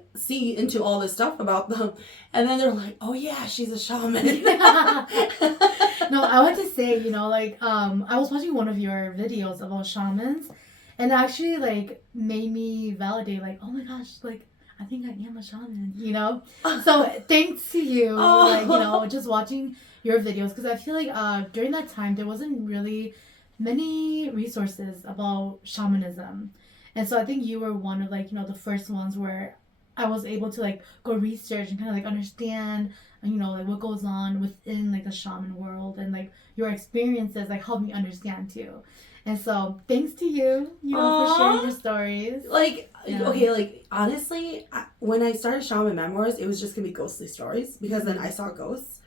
into all this stuff about them, and then they're like, "Oh yeah, she's a shaman." No, I want to say, I was watching one of your videos about shamans, and it actually made me validate, oh my gosh, I think I am a shaman, So thanks to you, just watching your videos, because I feel like during that time there wasn't really many resources about shamanism, and so I think you were one of the first ones where I was able to go research and kind of understand what goes on within the shaman world, and your experiences helped me understand too. And so thanks to you, for sharing your stories. Honestly, when I started Shaman Memoirs, it was just gonna be ghostly stories, because then I saw ghosts,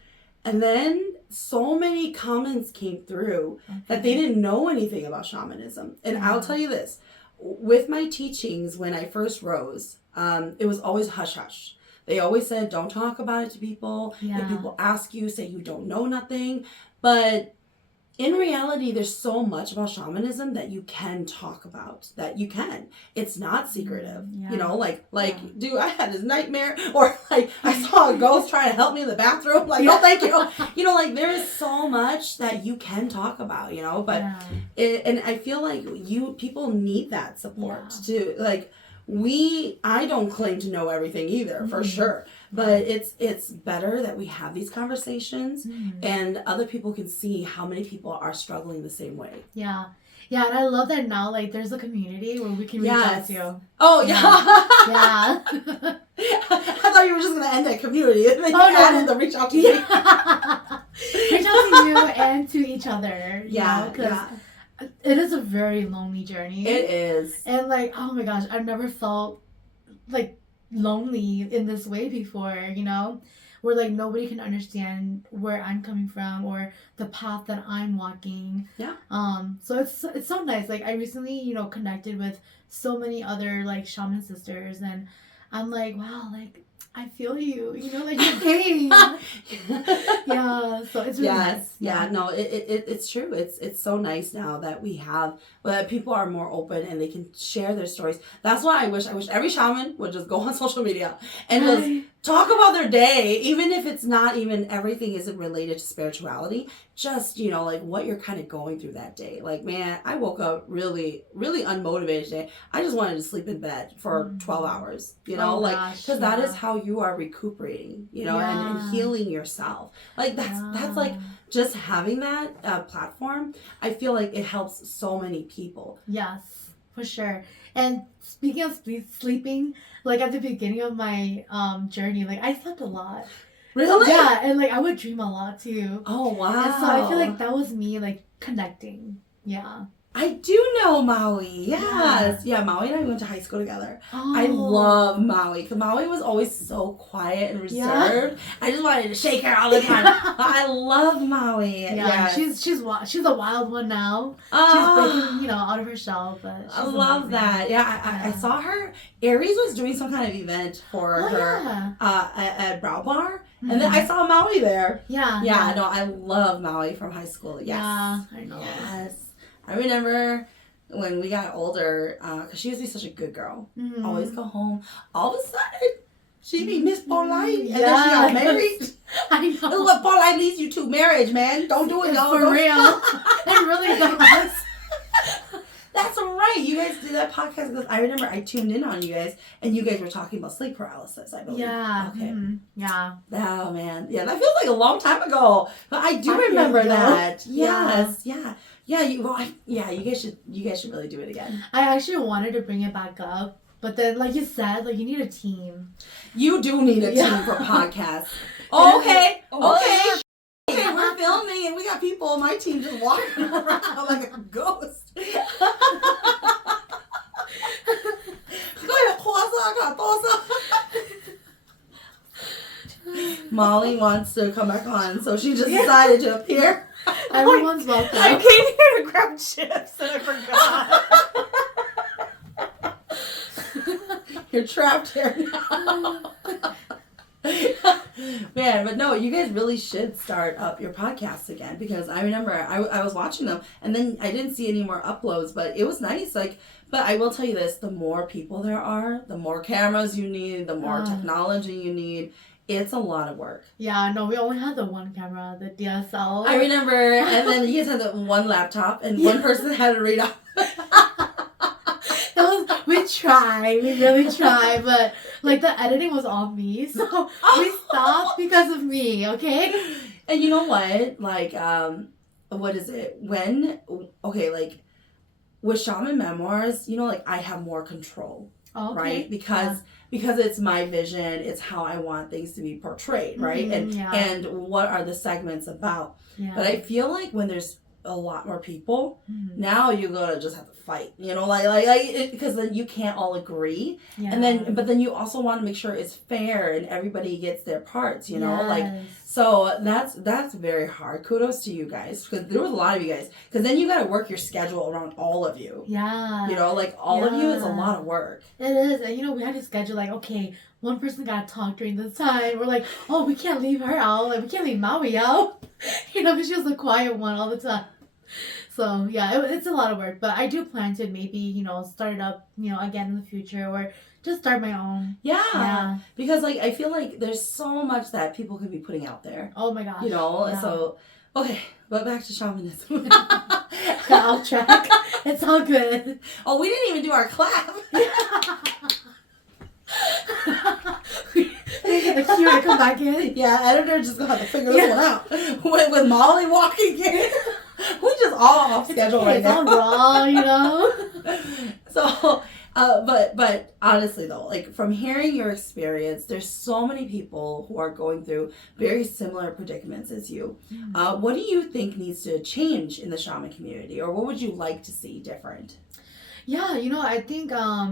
and then so many comments came through that they didn't know anything about shamanism. And I'll tell you this, with my teachings when I first rose, it was always hush hush. They always said, don't talk about it to people. If people ask you, say you don't know nothing. But in reality, there's so much about shamanism that you can talk about, It's not secretive. Dude, I had this nightmare, or I saw a ghost trying to help me in the bathroom. No, thank you. There is so much that you can talk about, but and I feel like people need that support too. I don't claim to know everything either, for sure. But it's better that we have these conversations, and other people can see how many people are struggling the same way. Yeah. Yeah, and I love that now, there's a community where we can reach out to. Oh, yeah. Yeah. I thought you were just going to end that community, and then you added the reach out to me. Reach out to you and to each other. Because it is a very lonely journey. It is. And oh my gosh, I've never felt lonely in this way before, where nobody can understand where I'm coming from or the path that I'm walking. Yeah. So it's so nice. I recently, connected with so many other shaman sisters, and I'm wow, I feel you, your pain. Yeah, so it's really nice. Yeah, no, it's true. It's so nice now that that people are more open and they can share their stories. That's why I wish every shaman would just go on social media and just talk about their day, even if it's not even everything isn't related to spirituality. Just, what you're kind of going through that day. Man, I woke up really, really unmotivated today. I just wanted to sleep in bed for 12 hours, because that is how you are recuperating, and healing yourself. That's just having that platform, I feel like it helps so many people. Yes, for sure. And speaking of sleeping, at the beginning of my journey, I slept a lot. Really? Yeah, and I would dream a lot too. Oh, wow. And so I feel like that was me connecting. Yeah. I do know Maui. Yes. Yeah, Maui and I went to high school together. Oh. I love Maui, because Maui was always so quiet and reserved. I just wanted to shake her all the time. I love Maui. Yeah, she's a wild one now. She's breaking, out of her shell, but I love that. Yeah, I saw her. Aries was doing some kind of event for her at Brow Bar. And then I saw Maui there. Yeah. Yeah, no, I love Maui from high school. Yes. Yeah, I know. Yes. I remember when we got older, because she used to be such a good girl. Mm-hmm. Always go home. All of a sudden, she'd be Miss Polite. And then she got married. I know. This is what Polite leads you to, marriage, man. Don't do it, y'all. For real. It really does. That's right. You guys did that podcast because I remember I tuned in on you guys, and you guys were talking about sleep paralysis, I believe. Yeah. Okay. Mm-hmm. Yeah. Oh, man. Yeah, that feels like a long time ago. But I do remember that. Yes. Yeah. Yeah, you guys should really do it again. I actually wanted to bring it back up, but then, like you said, you need a team. You do need a team for podcasts. Okay, we're filming and we got people on my team just walking around like a ghost. Molly wants to come back on, so she just decided to appear. Everyone's welcome. I came here to grab chips and I forgot. You're trapped here now. Man, but no, you guys really should start up your podcasts again, because I remember I was watching them and then I didn't see any more uploads, but it was nice. Like, but I will tell you this, the more people there are, the more cameras you need, the more technology you need. It's a lot of work. Yeah, no, we only had the one camera, the DSL. I remember, and then you guys had the one laptop and one person had to read off. We really try, but like the editing was on me, so we stopped because of me, okay? And you know what? Like, what is it? Like, with Shaman Memoirs, you know, like, I have more control, right? Because it's my vision, it's how I want things to be portrayed, right? And what are the segments about? Yeah. But I feel like when there's a lot more people, now you're gonna just have to fight, you know, because then you can't all agree, but then you also want to make sure it's fair and everybody gets their parts, you know, so that's very hard. Kudos to you guys, because there was a lot of you guys, because then you got to work your schedule around all of you. Yeah, you know, like all of you is a lot of work. It is, and you know, we had to schedule like, okay, one person got to talk during this time. We're like, oh, we can't leave her out, like we can't leave Maui out, you know, because she was the quiet one all the time. So, yeah, it's a lot of work. But I do plan to maybe, you know, start it up, you know, again in the future, or just start my own. Yeah. Because, like, I feel like there's so much that people could be putting out there. Oh, my gosh. You know, so, okay, but back to shamanism. Got off track. It's all good. Oh, we didn't even do our clap. The cue to come back in. Yeah, editor just gonna have to figure this one out. With Molly walking in. We're just all off schedule right now. It's all raw, you know? So, but honestly though, like from hearing your experience, there's so many people who are going through very similar predicaments as you. What do you think needs to change in the shaman community, or what would you like to see different? Yeah, you know, I think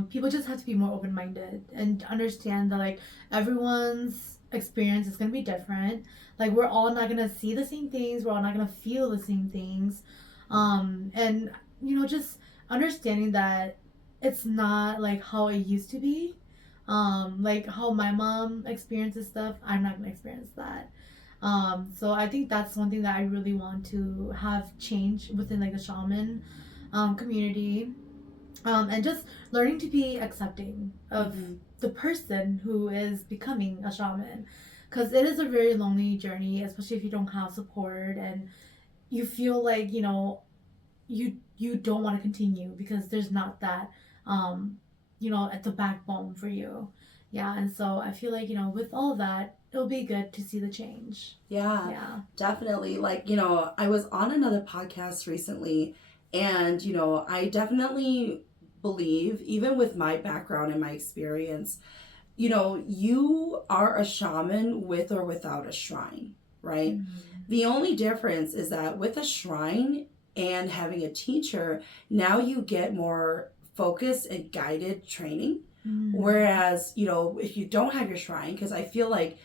people just have to be more open-minded and understand that, like, everyone's experience is going to be different. Like, we're all not going to see the same things. We're all not going to feel the same things. And, you know, just understanding that it's not, like, how it used to be. Like, how my mom experiences stuff, I'm not going to experience that. So I think that's one thing that I really want to have change within, like, the shaman community. And just learning to be accepting of the person who is becoming a shaman, because it is a very lonely journey, especially if you don't have support and you feel like, you know, you don't want to continue because there's not that you know, at the backbone for you. Yeah, and so I feel like, you know, with all that, it'll be good to see the change. Yeah, definitely. Like, you know, I was on another podcast recently, and, you know, I definitely believe, even with my background and my experience, you know, you are a shaman with or without a shrine, right? The only difference is that with a shrine and having a teacher, now you get more focused and guided training. Whereas, you know, if you don't have your shrine, because I feel like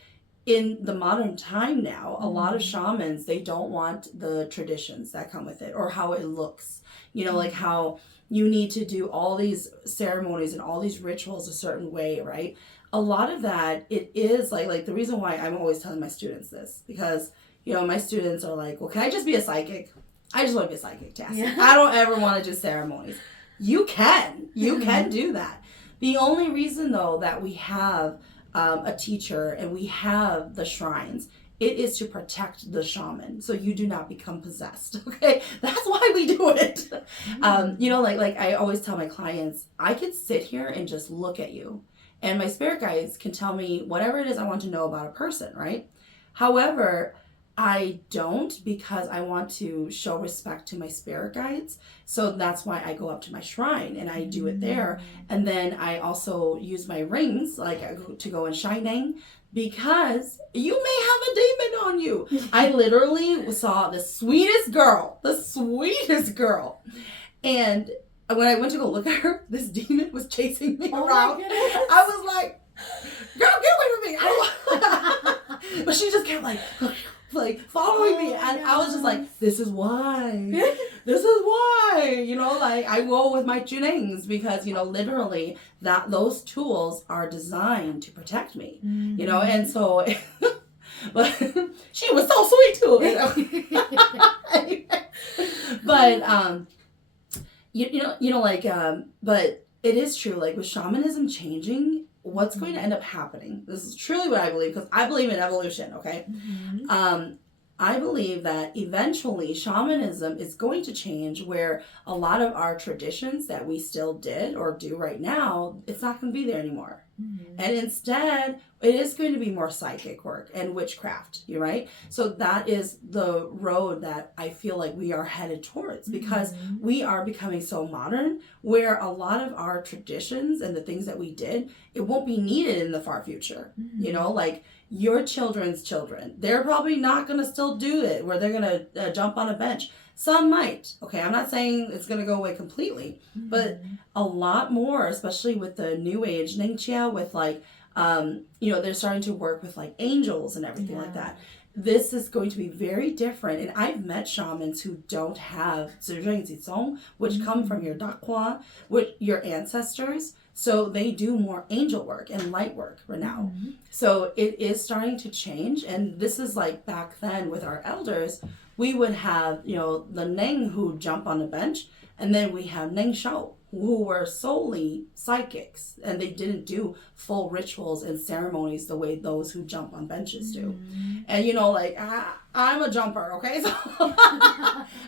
in the modern time now, a lot of shamans, they don't want the traditions that come with it or how it looks, you know, like how you need to do all these ceremonies and all these rituals a certain way, right? A lot of that, it is like the reason why I'm always telling my students this, because, you know, my students are like, well, can I just be a psychic? I just want to be a psychic, Tassie. Yeah. I don't ever want to do ceremonies. You can do that. The only reason, though, that we have a teacher and we have the shrines, it is to protect the shaman, so you do not become possessed. Okay, that's why we do it. You know, like I always tell my clients, I could sit here and just look at you, and my spirit guides can tell me whatever it is I want to know about a person, right? However, I don't, because I want to show respect to my spirit guides. So that's why I go up to my shrine and I do it there. And then I also use my rings, like to go in shining, because you may have a demon on you. I literally saw the sweetest girl. And when I went to go look at her, this demon was chasing me around. I was like, girl, get away from me. But she just kept like, like following me, and I was just like, this is why. This is why, you know, like I go with my junings because, you know, literally those tools are designed to protect me, you know, and so, but she was so sweet too, you know. But, you know, like, but it is true, like with shamanism changing, what's going to end up happening, this is truly what I believe, because I believe in evolution, okay? I believe that eventually shamanism is going to change where a lot of our traditions that we still did or do right now, it's not going to be there anymore. And instead, it is going to be more psychic work and witchcraft, you right? So that is the road that I feel like we are headed towards, because we are becoming so modern where a lot of our traditions and the things that we did, it won't be needed in the far future. You know, like your children's children, they're probably not going to still do it where they're going to jump on a bench. Some might. Okay, I'm not saying it's going to go away completely, but a lot more, especially with the new age Ningxia, with like, you know, they're starting to work with like angels and everything like that. This is going to be very different. And I've met shamans who don't have zizheng zizong, which come from your dakwa, which your ancestors. So they do more angel work and light work right now. So it is starting to change. And this is like back then with our elders, we would have, you know, the Neng who jump on the bench, and then we have Neng Shao who were solely psychics, and they didn't do full rituals and ceremonies the way those who jump on benches do. And you know, like I'm a jumper, okay? So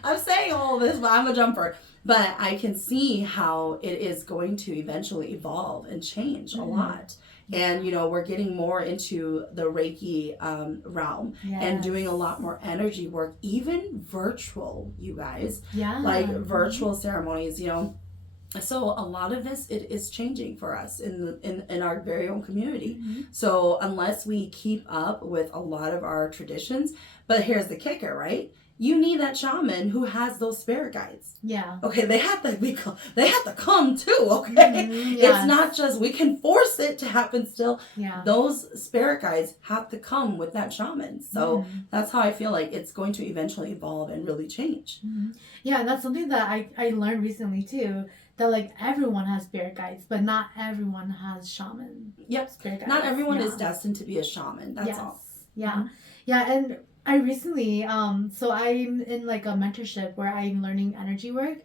I'm saying all this, but I'm a jumper. But I can see how it is going to eventually evolve and change a lot. And, you know, we're getting more into the Reiki realm and doing a lot more energy work, even virtual, you guys. Like virtual ceremonies, you know. So a lot of this, it is changing for us in our very own community. So unless we keep up with a lot of our traditions, but here's the kicker, right? You need that shaman who has those spirit guides. Okay, they have to come too, okay? It's not just, we can force it to happen still. Those spirit guides have to come with that shaman. So that's how I feel like it's going to eventually evolve and really change. Yeah, that's something that I learned recently too. That like everyone has spirit guides, but not everyone has shaman. Spirit guides. Not everyone is destined to be a shaman. That's all. Yeah, and I recently, so I'm in like a mentorship where I'm learning energy work.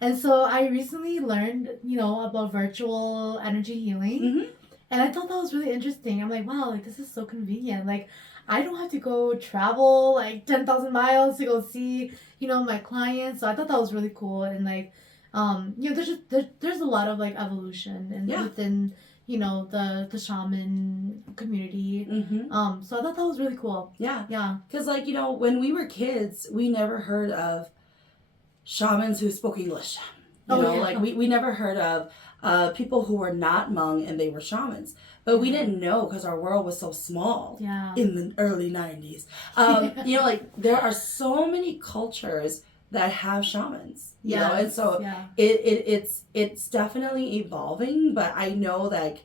And so I recently learned, you know, about virtual energy healing. And I thought that was really interesting. I'm like, wow, like this is so convenient. Like I don't have to go travel like 10,000 miles to go see, you know, my clients. So I thought that was really cool. And like, you know, there's a lot of like evolution and within, you know, the shaman community. So I thought that was really cool. Because like, you know, when we were kids, we never heard of shamans who spoke English. You know, like we never heard of people who were not Hmong and they were shamans. But we didn't know because our world was so small in the early 90s. You know, like there are so many cultures that have shamans, you know, and so it's definitely evolving. But I know that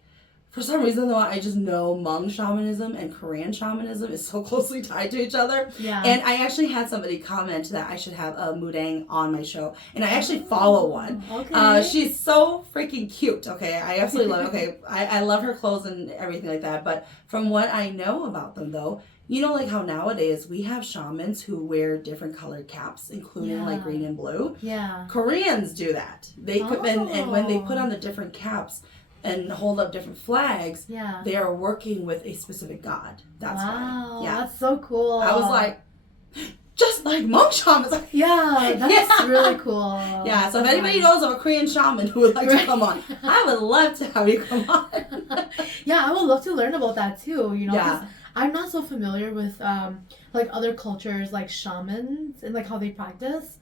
for some reason though, I just know Hmong shamanism and Korean shamanism is so closely tied to each other. And I actually had somebody comment that I should have a mudang on my show, and I actually follow one. She's so freaking cute. Okay, I absolutely love it. Okay, I love her clothes and everything like that. But from what I know about them though, you know, like how nowadays we have shamans who wear different colored caps, including like green and blue. Koreans do that. They could, and when they put on the different caps and hold up different flags, they are working with a specific god. That's why. That's so cool. I was like, just like Hmong shamans. That's really cool. So if anybody knows of a Korean shaman who would like to come on, I would love to have you come on. I would love to learn about that too, you know. 'Cause I'm not so familiar with like other cultures like shamans and like how they practice.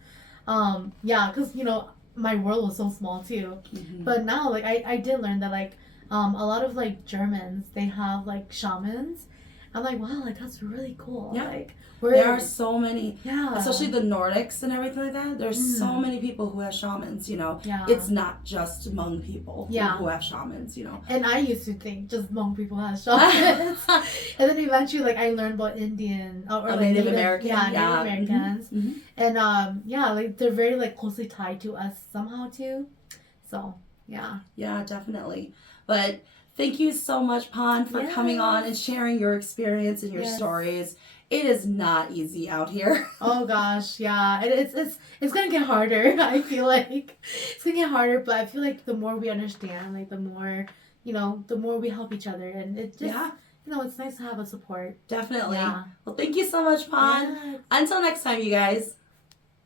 Because you know my world was so small too. But now like I did learn that like a lot of like Germans, they have like shamans, I'm like, wow, like that's really cool. Yeah. Like There are so many, yeah, especially the Nordics and everything like that. There's so many people who have shamans, you know. Yeah. It's not just Hmong people Yeah. who have shamans, you know. And I used to think just Hmong people had shamans. And then eventually, like, I learned about Indian or like Native American. Yeah, Native Americans. Mhm. And yeah, like they're very like closely tied to us somehow too. So yeah. Yeah, definitely. But thank you so much, Pahn, for coming on and sharing your experience and your stories. It is not easy out here. Oh gosh, yeah. It's gonna get harder. I feel like it's gonna get harder, but I feel like the more we understand, like the more the more we help each other, and it just it's nice to have a support. Definitely. Yeah. Well, thank you so much, Pahn. Yeah. Until next time, you guys.